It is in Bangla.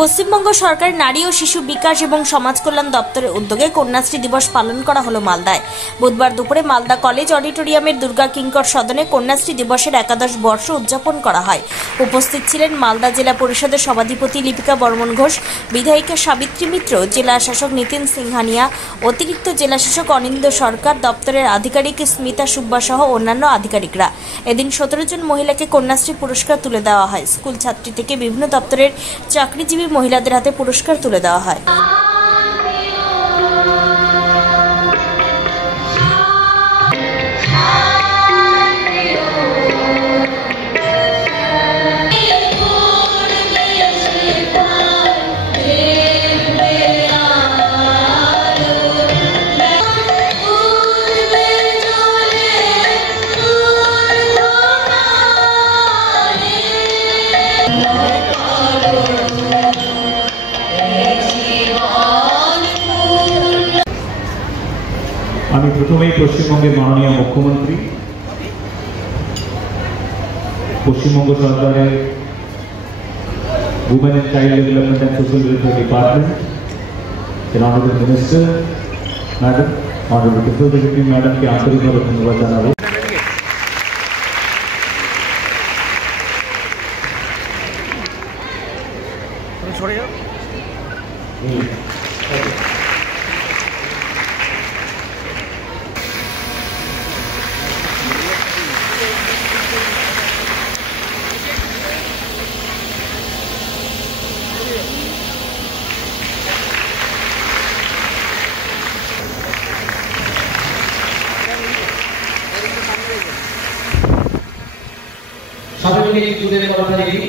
পশ্চিমবঙ্গ সরকার নারী ও শিশু বিকাশ এবং সমাজ কল্যাণ দপ্তরের উদ্যোগে কন্যাশ্রী দিবস পালন করা হলো মালদায়। বুধবার দুপুরে মালদা কলেজ অডিটোরিয়ামের দুর্গা কিঙ্কর সদনে কন্যাশ্রী দিবসের 11 বর্ষ উদযাপন করা হয়। উপস্থিত ছিলেন মালদা জেলা পরিষদের সভাধিপতি লিপিকা বর্মন ঘোষ, বিধায়িকা সাবিত্রী মিত্র, জেলা শাসক নিতিন সিংহানিয়া, অতিরিক্ত জেলা শাসক অনিন্দ সরকার, দপ্তরের আধিকারিক স্মিতা সুব্বা সহ অন্যান্য আধিকারিকরা। এদিন 17 জন মহিলাকে কন্যাশ্রী পুরস্কার তুলে দেওয়া হয়। স্কুল ছাত্রী থেকে বিভিন্ন দপ্তরের চাকরিজীবী মহিলাদের হাতে পুরস্কার তুলে দেওয়া হয়। আমি প্রথমেই পশ্চিমবঙ্গের মাননীয় মুখ্যমন্ত্রী, পশ্চিমবঙ্গ সরকারের women and child development and social welfare department, honourable minister madam, honourable principal secretary ম্যাডামকে আন্তরিকভাবে ধন্যবাদ জানাবো। সাধারণত এই যুগের কথা দেখি